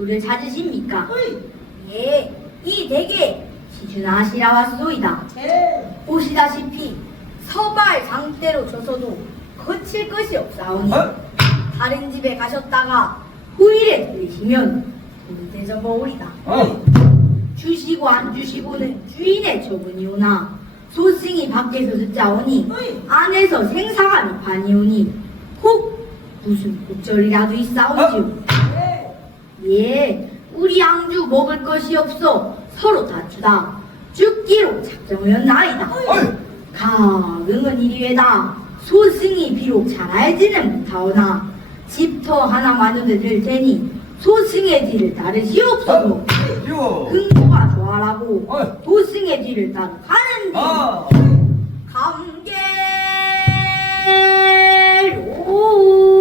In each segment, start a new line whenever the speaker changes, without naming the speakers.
누구를 찾으십니까? 예, 이 댁에 시주나시라 왔소이다.
예,
보시다시피 서발 상대로 져서도 거칠 것이 없사오니
어?
다른 집에 가셨다가 후일에 들리시면 문대접 어오리다.
어.
주시고 안 주시고는 주인의 처분이오나 소승이 밖에서 듣자오니 안에서 생사가 비판이오니 혹 무슨 곡절이라도 있사오지요.
예,
예, 우리 양주 먹을 것이 없어 서로 다투다 죽기로 작정하였나이다. 가응은 이리외다 소승이 비록 잘 알지는 못하오나 집터 하나마저도 될 테니 소승의 뒤를 따르시옵소서. 흥보가 좋아라고
어이.
도승의 뒤를 따라 가는 길
아.
감개로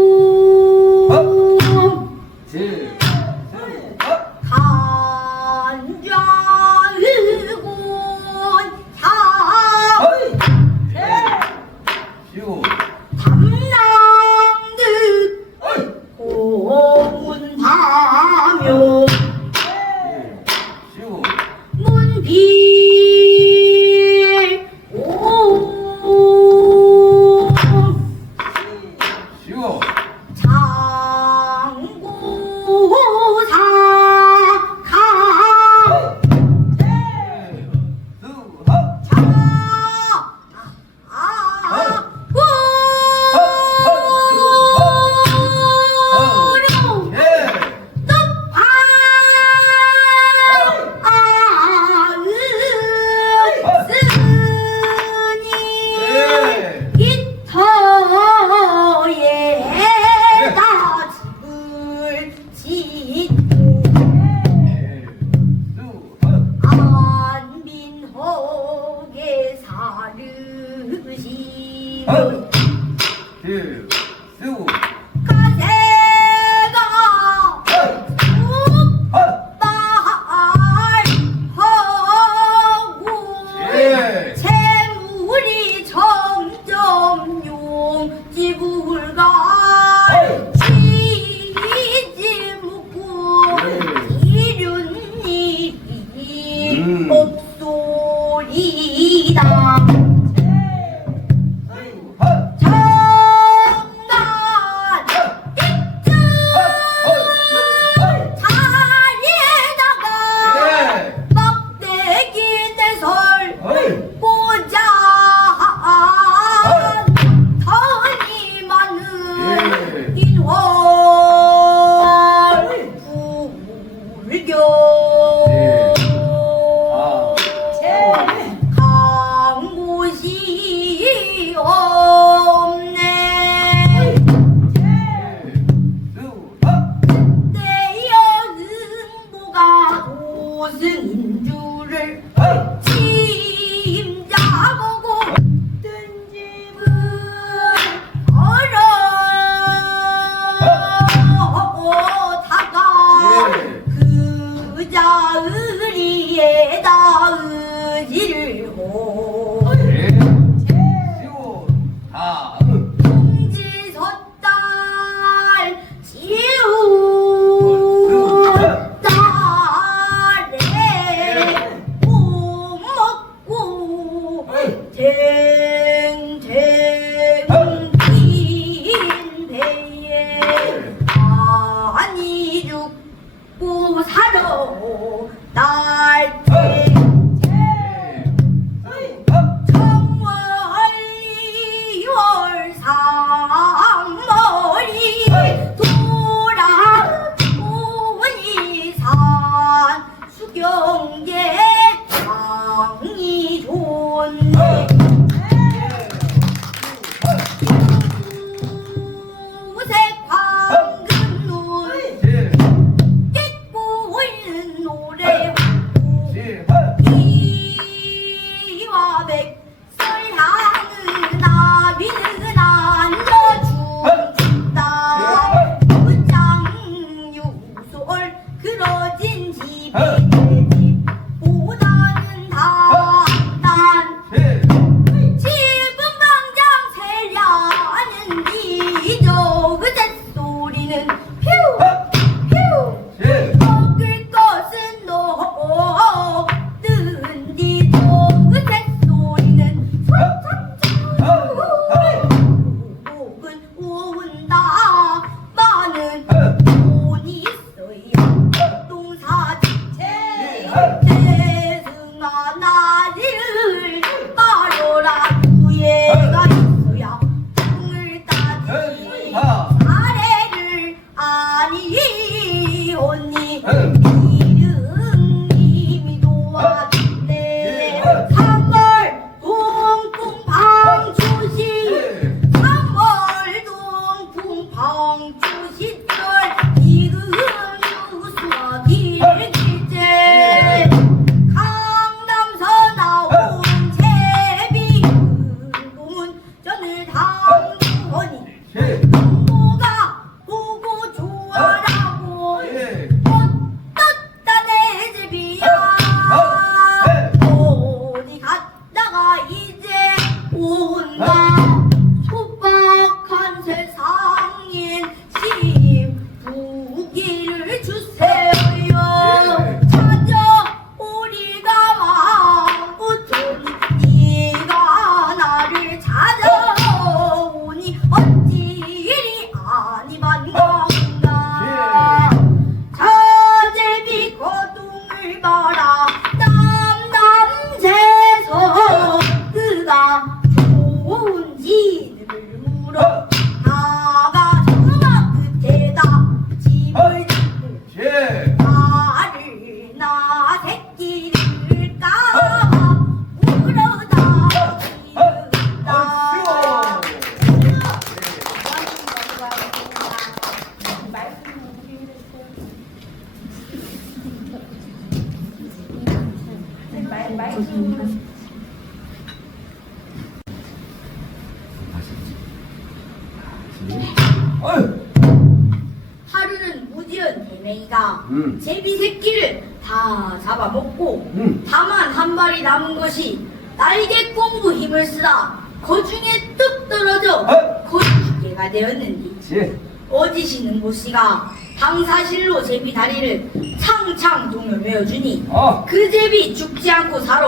아저씨가 방사실로 제비 다리를 창창 동을 외워주니 아.
어.
그 제비 죽지 않고 살아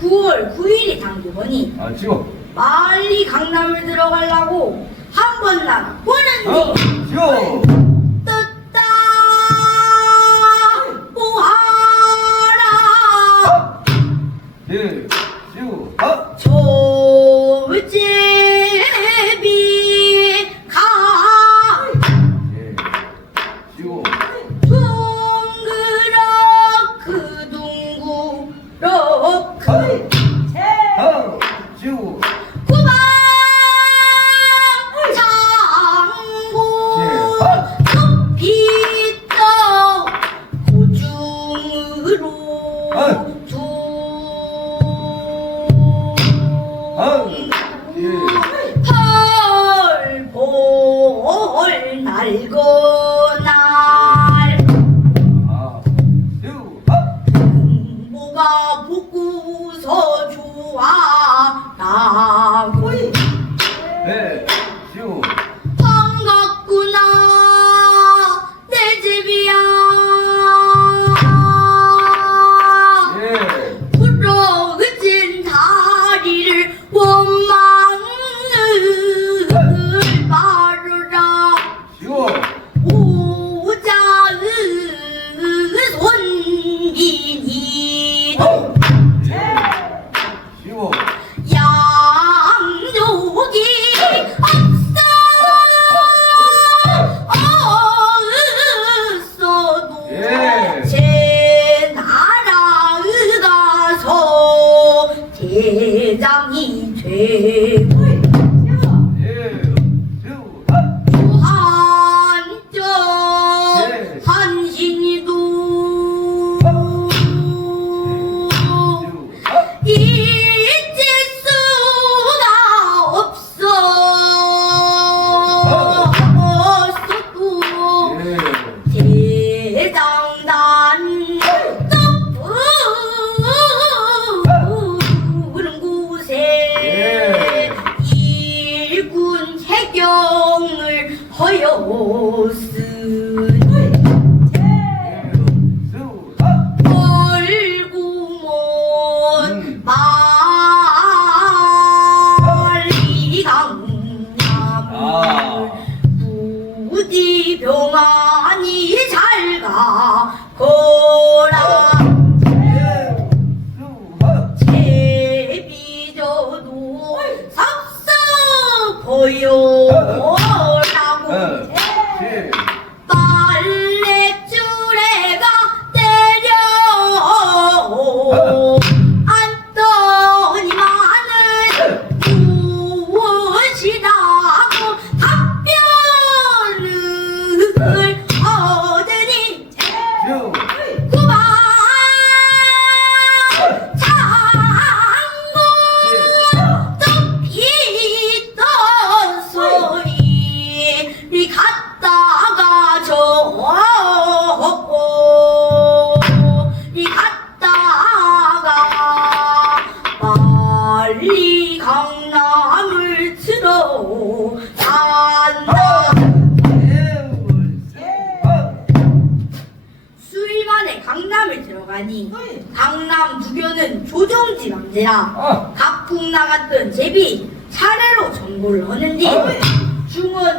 9월 9일이 당도보니
아 지워
멀리 강남을 들어가려고 한 번 나라 보는지
아,
luz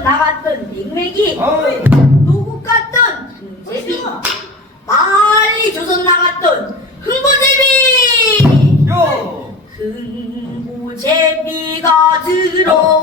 나갔던 맹맹이 어이. 누구 같던 흥제비 빨리 조선 나갔던 흥보제비 흥보제비가 들어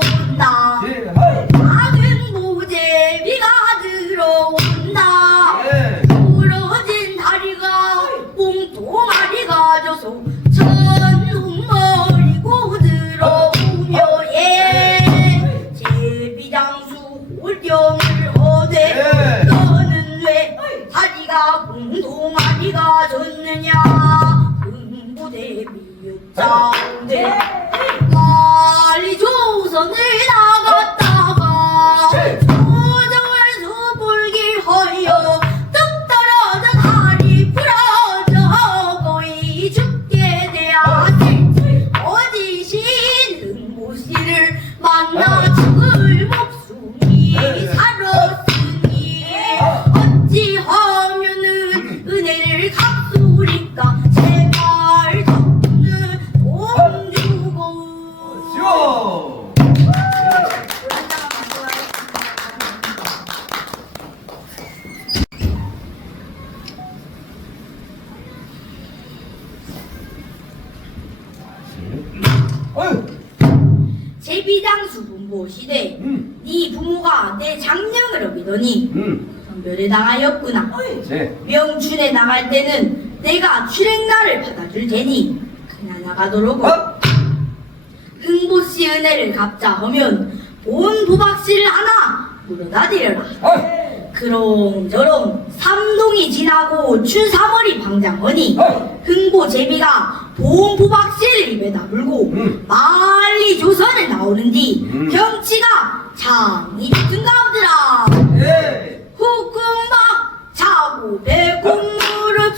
정직 생각을 해보더니 선별에 나가였구나.
네.
명춘에 나갈 때는 내가 출행날을 받아줄 테니 그냥 나가도록.
어?
흥보씨 은혜를 갚자하면 온 부박씨를 하나 물어다 드려라.
어?
그롱저롱 삼동이 지나고 춘삼월이 방장하니
어?
흥보 재미가 보호부박제를 입에다 물고
음.
빨리 조선에 나오는지
음.
경치가 장이 든가보더라
예.
후끈박 차고 배꼽 무릎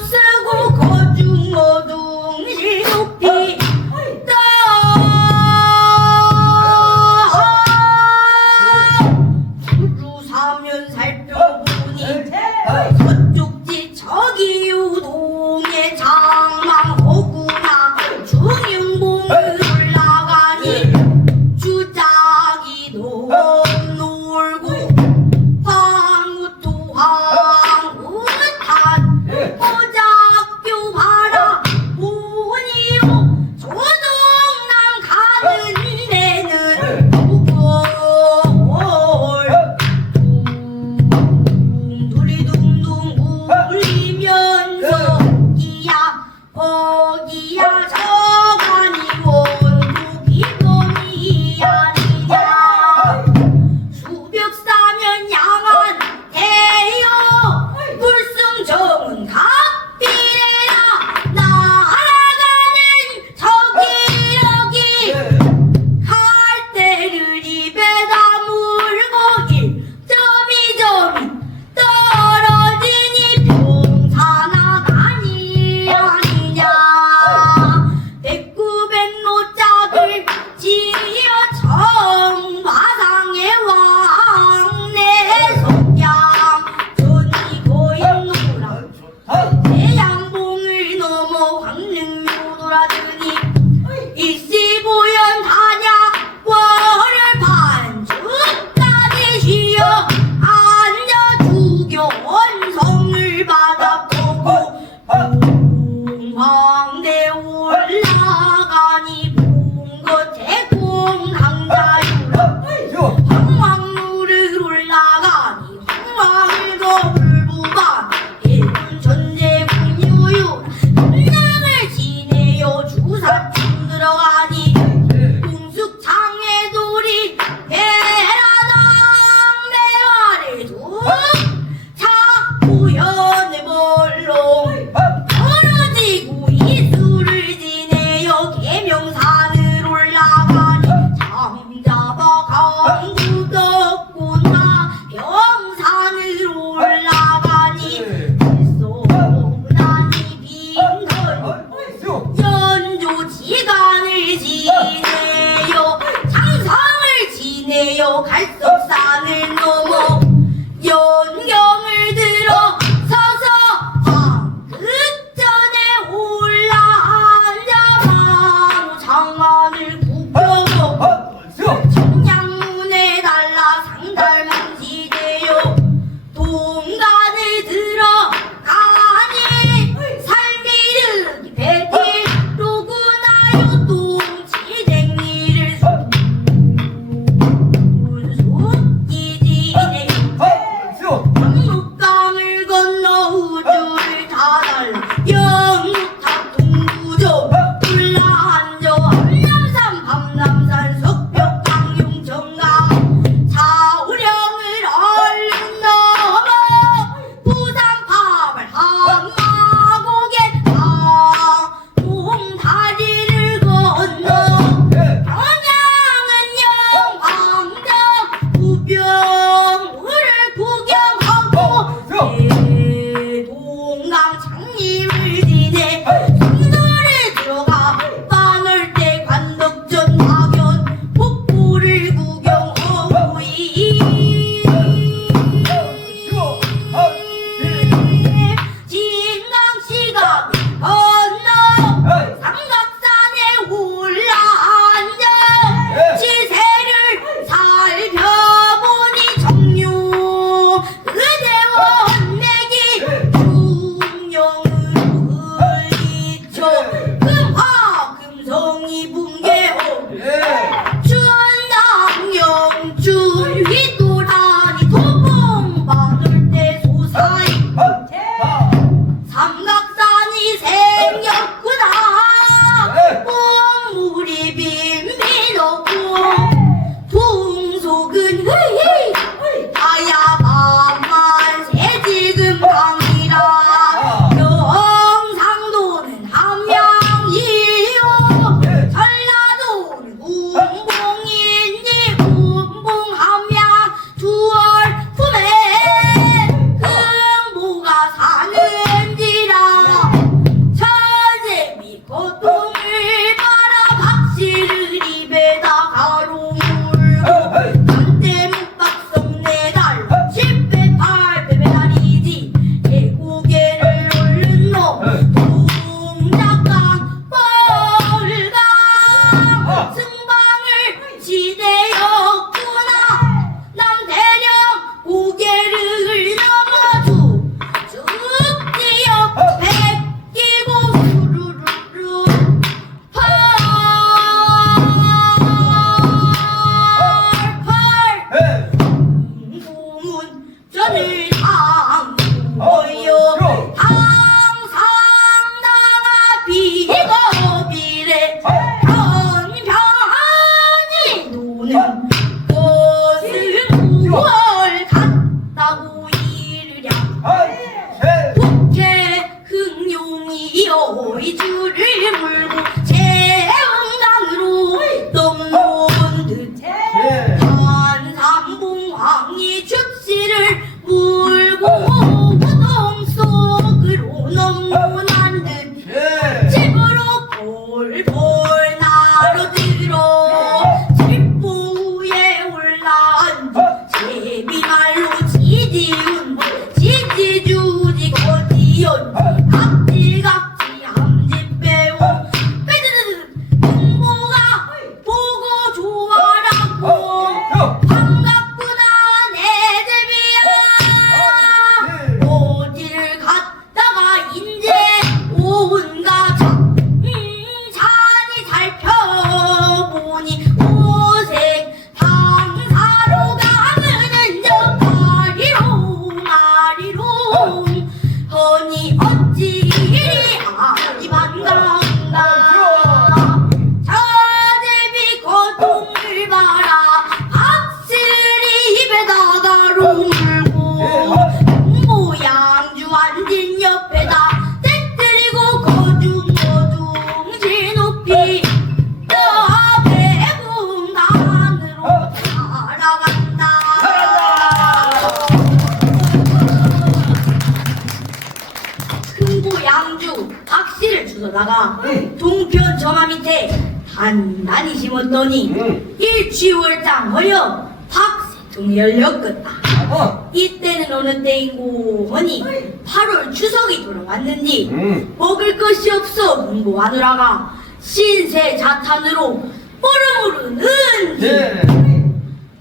노니 음. 일주월 장허여 박세통이를 엮었다. 어. 이때는 어느 때인고 허니 8월 추석이 돌아왔는디
음.
먹을 것이 없어 공부하느라가 신세 자탄으로 모름으로 는디 네.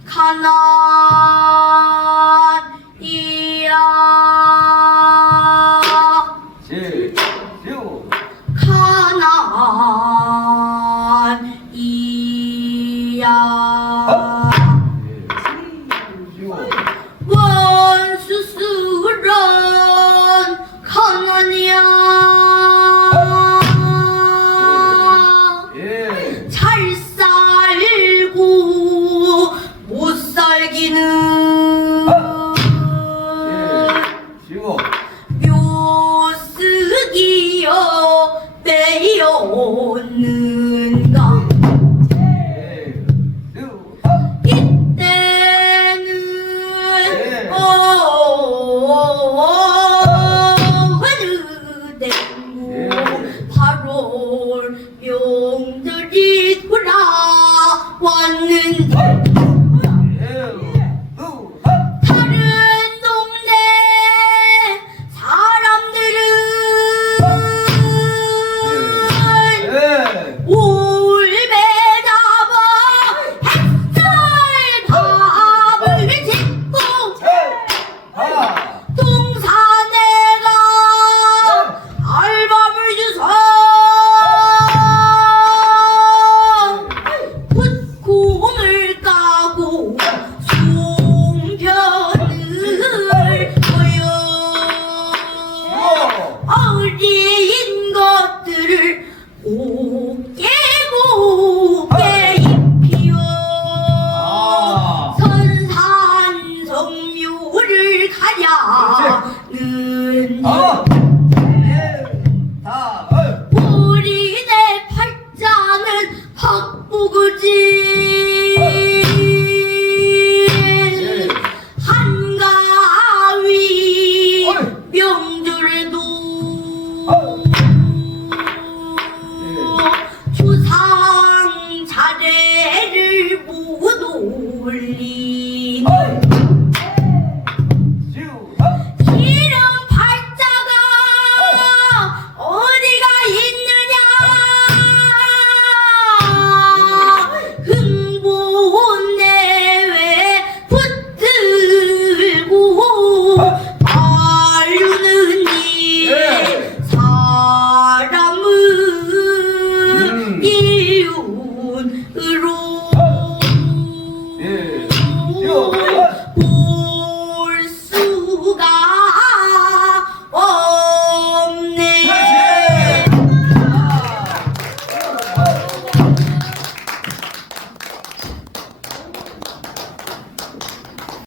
가나